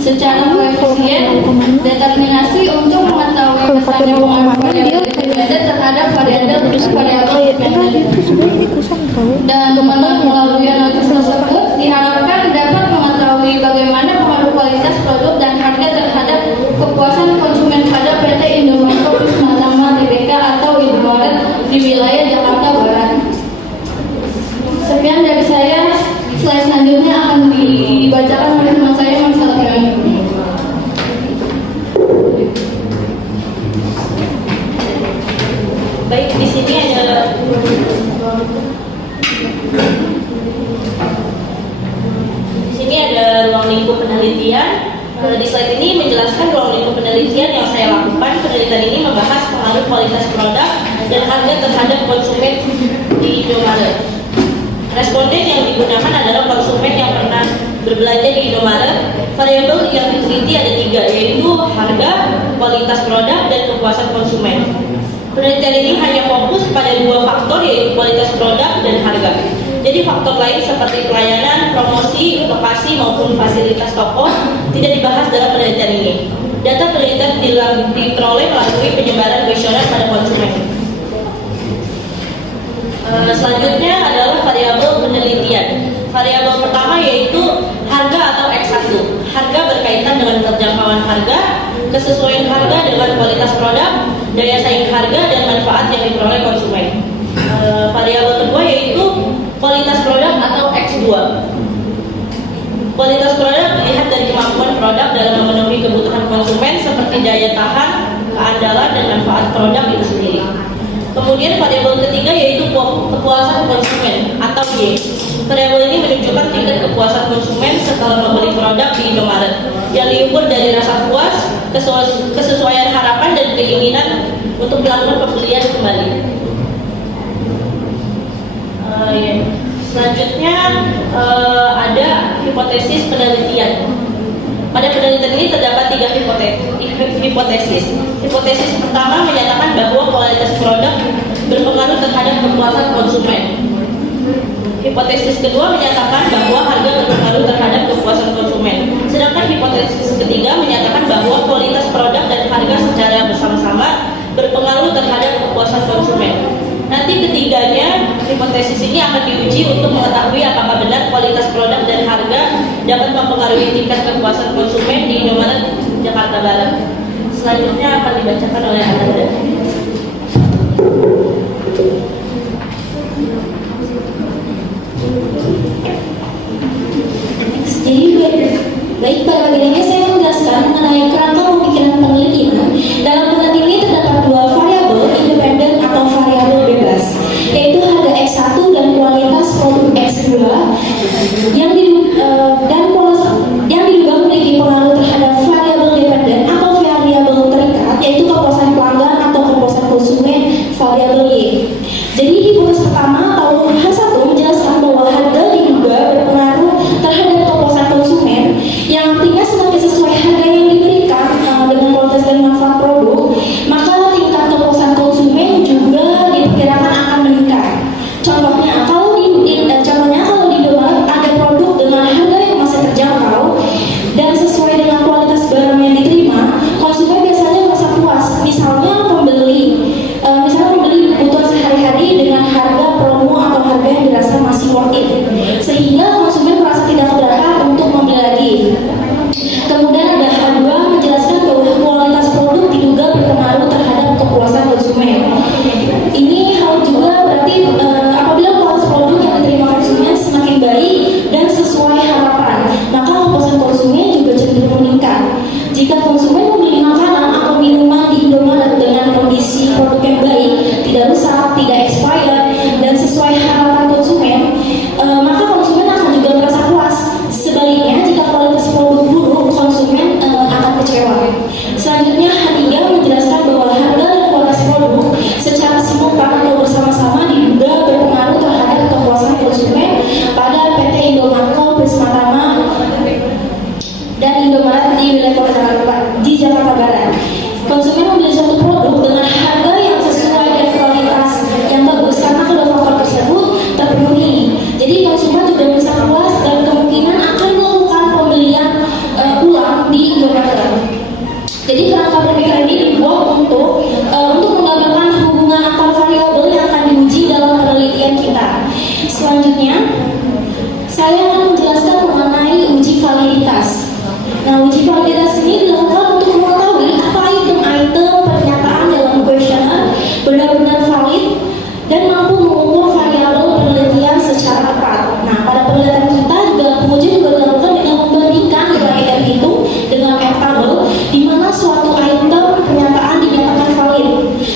Secara koefisien, determinasi untuk mengetahui besarnya pengaruh variabel independen terhadap variabel independen. Dan melalui analisis tersebut diharapkan dapat mengetahui bagaimana pengaruh kualitas produk dan harga terhadap kepuasan konsumen pada PT Indomaret Prismatama Tbk atau Indomaret di wilayah Jakarta Barat. Sekian dari saya. Slide selanjutnya akan dibacakan oleh teman saya, Mas Alfian. Baik, di sini ada ruang lingkup penelitian. Di slide ini menjelaskan ruang lingkup penelitian yang saya lakukan. Penelitian ini membahas pengaruh kualitas produk dan harga terhadap konsumen di Indomaret. Responden yang digunakan adalah konsumen yang pernah berbelanja di Indomaret. Variabel yang diteliti ada 3, yaitu harga, kualitas produk, dan kepuasan konsumen. Penelitian ini hanya fokus pada dua faktor, yaitu kualitas produk dan harga. Jadi faktor lain seperti pelayanan, promosi, lokasi maupun fasilitas toko tidak dibahas dalam penelitian ini. Data penelitian diperoleh melalui penyebaran kuesioner pada konsumen. Selanjutnya adalah variabel penelitian. Variabel pertama yaitu harga atau X1. Harga berkaitan dengan keterjangkauan harga, kesesuaian harga dengan kualitas produk, daya saing harga, dan manfaat yang diperoleh konsumen. Variabel kedua yaitu kualitas produk atau X2. Kualitas produk dilihat dari kemampuan produk dalam memenuhi kebutuhan konsumen seperti daya tahan, keandalan, dan manfaat produk itu sendiri. Kemudian variabel ketiga yaitu kepuasan konsumen atau Y. Variabel ini menunjukkan tingkat kepuasan konsumen setelah membeli produk di Indomaret yang diukur dari rasa puas, kesesuaian harapan, dan keinginan untuk melakukan pembelian kembali. Selanjutnya ada hipotesis penelitian. Pada penelitian ini terdapat tiga hipotesis. Hipotesis pertama menyatakan bahwa kualitas produk berpengaruh terhadap kepuasan konsumen. Hipotesis kedua menyatakan bahwa harga berpengaruh terhadap kepuasan konsumen. Sedangkan hipotesis ketiga menyatakan bahwa kualitas produk dan harga secara bersama-sama berpengaruh terhadap kepuasan konsumen. Nanti ketiganya, hipotesis ini akan diuji untuk mengetahui apakah benar kualitas produk dan harga dapat mempengaruhi tingkat kepuasan konsumen di Indomaret Jakarta Barat. Selanjutnya akan dibacakan oleh Ananda. Jadi baik pada bagian ini saya menjelaskan mengenai kerangka pemikiran penelitian. Dalam penelitian ini terdapat dua variabel independen atau variabel bebas, yaitu harga X1 dan kualitas produk X2 yang diduga memiliki pengaruh terhadap variabel dependen atau variabel terikat, yaitu kepuasan pelanggan atau kepuasan konsumen variabel Y. Jadi hipotesis pertama atau H1 menjelaskan bahwa harga diduga berpengaruh terhadap kepuasan konsumen, yang artinya semakin sesuai harga yang diberikan dengan kualitas dan manfaat produk, maka tingkat kepuasan konsumen juga diperkirakan akan meningkat. Contohnya kalau di Indomaret ada produk dengan harga yang masih terjangkau dan sesuai dengan kualitas barang yang diterima, konsumen biasanya merasa puas. Misalnya pembeli kebutuhan sehari-hari dengan harga promo atau harga yang dirasa masih worth it, sehingga konsumen merasa tidak keberatan untuk membeli lagi. Kemudian ada H2 menjelaskan bahwa kualitas produk diduga berpengaruh terhadap kepuasan konsumen. Ini hal juga berarti apabila kualitas produk yang diterima konsumen semakin baik dan sesuai harapan, maka kepuasan konsumen juga cenderung meningkat. Jika konsumen membeli makanan atau minuman di Indomaret dengan kondisi produk yang baik, tidak rusak, tidak expired, dan sesuai harapan konsumen, maka konsumen akan juga merasa puas. Sebaliknya, jika kualitas produk buruk, konsumen akan kecewa. Selanjutnya, H3 menjelaskan bahwa harga dan kualitas produk secara simultan atau bersama-sama diduga berpengaruh terhadap kepuasan konsumen pada PT Indomaret Prismatama dan Indomaret di wilayah Jakarta Barat. Konsumen membeli suatu produk dengan harga yang sesuai dan kualitas yang bagus karena kedua faktor tersebut terpenuhi. Jadi konsumen juga bisa puas dan kemungkinan akan melakukan pembelian ulang di Indomaret. Jadi kerangka pemikiran ini dibuat untuk menggambarkan hubungan antar variabel yang akan diuji dalam penelitian kita. Selanjutnya, saya akan menjelaskan mengenai uji validitas. Nah, uji validitas ini dilakukan untuk mengetahui apa item-item pernyataan dalam kuesioner benar-benar valid dan mampu mengukur variabel penelitian secara tepat. Nah, pada penelitian kita juga pengujian juga dilakukan dengan membandingkan nilai R itu dengan R tabel, di mana suatu item pernyataan dinyatakan valid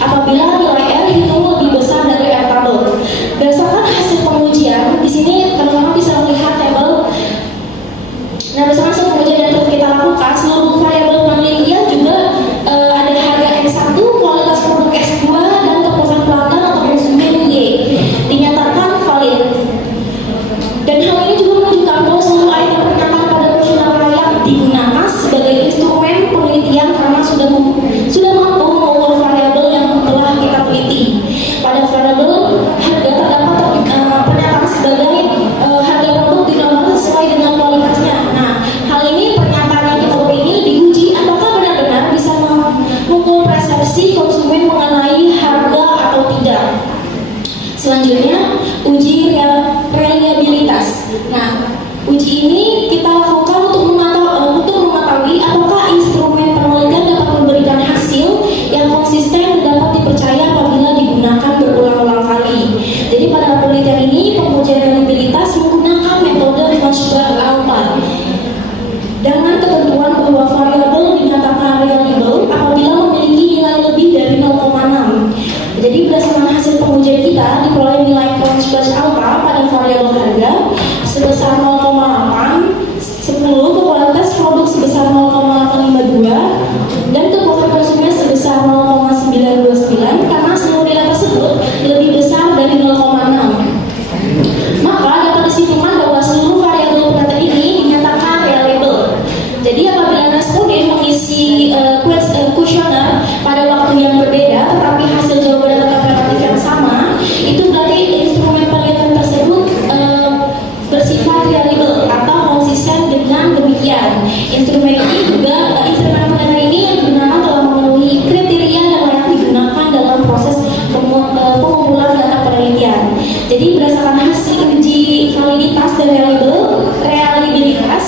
apabila nilai R itu lebih besar dari R tabel. Berdasarkan hasil pengujian, di sini teman-teman bisa melihat tabel. Nah, berdasarkan hasil pengujian yang telah kita lakukan, seluruh variabel penelitian juga ada harga X1, kualitas produk X2, dan kepuasan pelanggan atau konsumen Y. Uji ini kita lakukan untuk mengetahui apakah instrumen penelitian dapat memberikan hasil yang konsisten dan dapat dipercaya apabila digunakan berulang-ulang kali. Jadi pada penelitian ini pengujian reliabilitas menggunakan metode Washburn Alpha dengan ketentuan bahwa variabel dinyatakan reliable apabila memiliki nilai lebih dari 0,6. Jadi berdasarkan hasil pengujian kita diperoleh nilai Washburn Alpha pada variabel harga sebesar 0,8, 10 kualitas produk sebesar 0,852 dan kebutuhan konsumen sebesar 0,929 karena semua nilai tersebut lebih besar dari 0,6. Maka dapat disimpulkan bahwa seluruh variabel penelitian ini dinyatakan reliable. Jadi apabila responden mengisi kuesioner pada waktu yang berbeda tetapi hasil jawabannya tetap relatif yang sama, itu berarti instrumen penelitian tersebut bersifat reliable atau konsisten. Dengan demikian, instrumen penelitian ini yang digunakan telah memenuhi kriteria dan layak digunakan dalam proses pengumpulan data penelitian. Jadi berdasarkan hasil uji validitas dan reliabilitas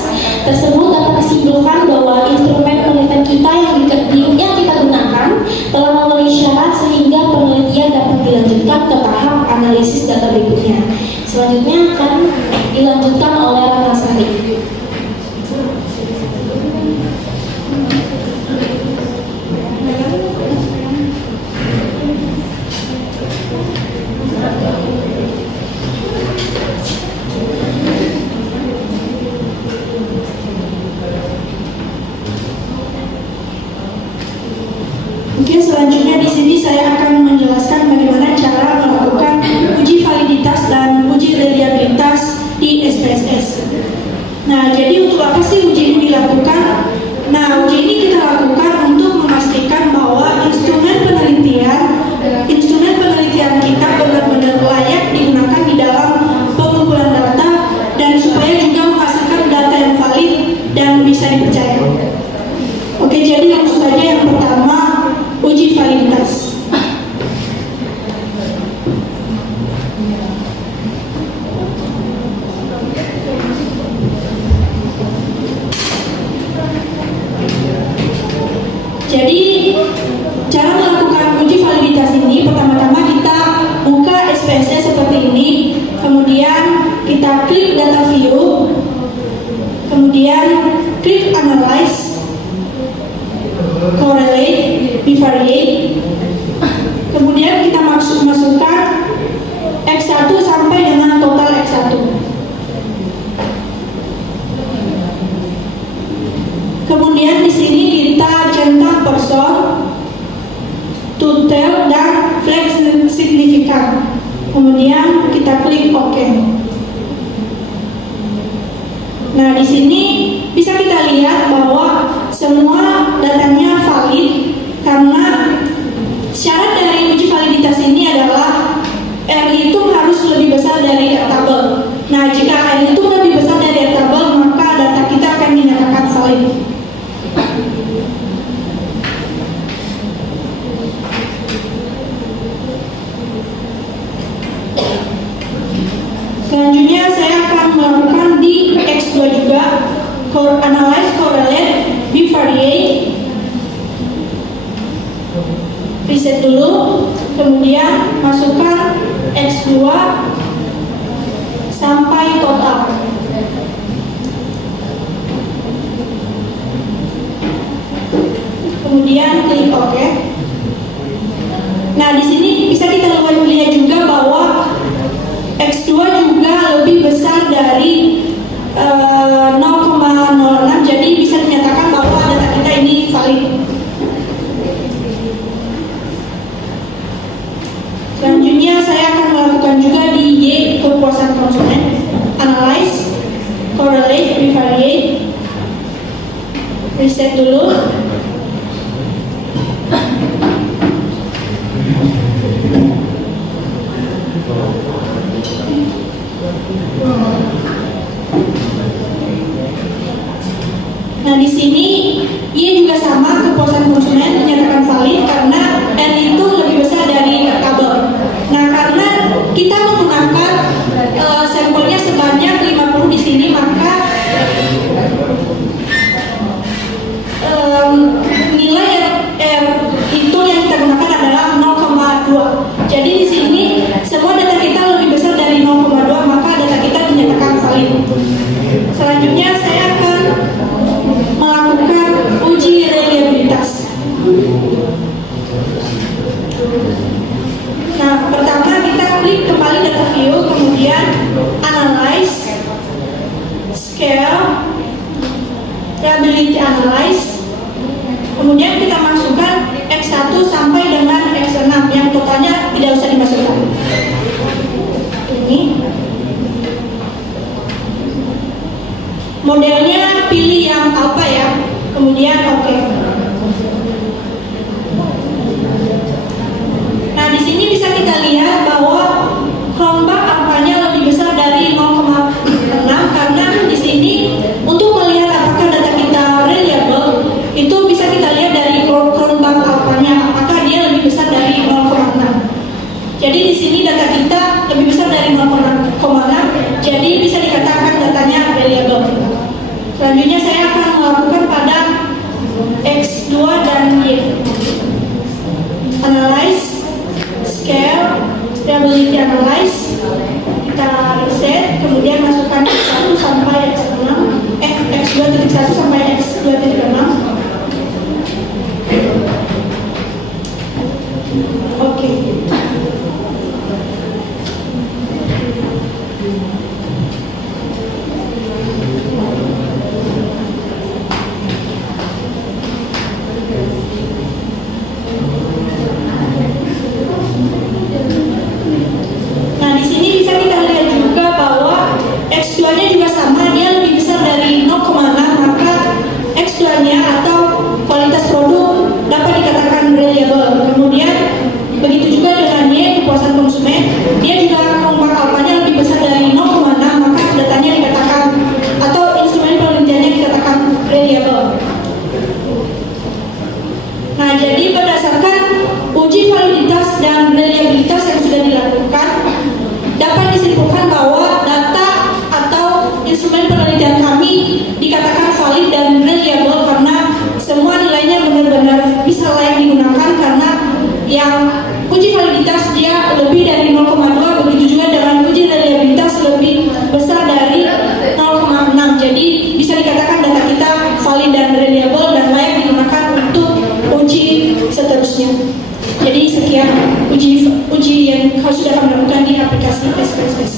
tersebut dapat disimpulkan bahwa instrumen penelitian kita yang kita gunakan telah memenuhi syarat sehingga penelitian dapat dilanjutkan ke tahap analisis data berikutnya. Selanjutnya akan dilanjutkan oleh Ratnasari. Oke, selanjutnya di sini saya akan menjelaskan bagaimana cara melakukan uji validitas dan uji reliabilitas di SPSS. Nah, jadi untuk apa sih uji ini dilakukan? Nah, uji ini kita lakukan untuk memastikan bahwa instrumen penelitian kita benar-benar layak digunakan di dalam pengumpulan data dan supaya juga menghasilkan data yang valid dan bisa dipercaya. Oke, jadi langsung saja yang pertama, uji validitas. Jadi cara melakukan uji validitas ini pertama-tama kita buka SPSS seperti ini, kemudian kita klik data view, kemudian klik analyze, correlate, bivariate, kemudian kita masukkan X1 sampai dengan total X1. Kemudian di sini kita centang person, total dan flex signifikan. Kemudian kita klik OK. Nah, di sini bisa kita lihat bahwa semua datanya valid karena syarat dari uji validitas ini adalah R itu harus lebih besar dari R tabel. Nah, jika R itu lebih besar dari R tabel, maka data kita akan dinyatakan valid. Selanjutnya saya akan melakukan di X2 juga, analyze, correlate, bivariate, reset dulu, kemudian masukkan X2 sampai total. Kemudian klik OK. Nah, di sini bisa kita lihat juga bahwa X2 juga lebih besar dari 0,06, jadi bisa dinyatakan bahwa data kita ini valid. Selanjutnya saya akan melakukan juga di Y, kepuasan konsumen, analyze, correlate, bivariate, reset dulu. Nah, di sini Y juga sama, kepuasan konsumen dinyatakan valid karena R itu lebih besar dari tabel. Nah, karena kita menggunakan sampelnya sebanyak 50 di sini, maka Nah, pertama kita klik kembali data view, kemudian analyze, scale, reliability analyze, kemudian kita masukkan X1 sampai dengan X6 yang totalnya tidak usah dimasukkan. Ini modelnya pilih yang apa ya, kemudian oke. Nah, di sini bisa kita lihat bahwa gelombang alfanya lebih besar dari 0,6 karena di sini untuk melihat apakah data kita reliable itu bisa kita lihat dari gelombang alfanya apakah dia lebih besar dari 0,6. Jadi di sini data kita lebih besar dari 0,6, jadi bisa dikatakan datanya reliable. Selanjutnya saya akan melakukan pada X2 dan Y. Analyze, scale, reliability analyze. Kita reset, kemudian masukkan X1 sampai X6, X2.1 sampai X2.6. Oke. Nah, di sini bisa kita lihat juga bahwa X2-nya juga sama, dia lebih besar dari 0,6, maka X2-nya atau kualitas produk dapat dikatakan reliable. Kemudian begitu juga dengan Y, kepuasan konsumen, dia juga gelombang alfanya lebih besar dari 0,6, maka datanya dikatakan atau instrumen penelitiannya dikatakan reliable. Nah, jadi berdasarkan uji validitas dan reliabilitas yang sudah dilakukan, dapat disimpulkan bahwa data atau instrumen penelitian kami dikatakan valid dan reliable karena semua nilainya benar-benar bisa layak digunakan karena yang uji validitas dia lebih dari 0,2, begitu juga dengan uji reliabilitas lebih besar dari 0,6. Jadi bisa dikatakan data kita valid dan reliable dan layak digunakan untuk uji seterusnya. Jadi sekian uji yang sudah kami lakukan di aplikasi PSPSPS.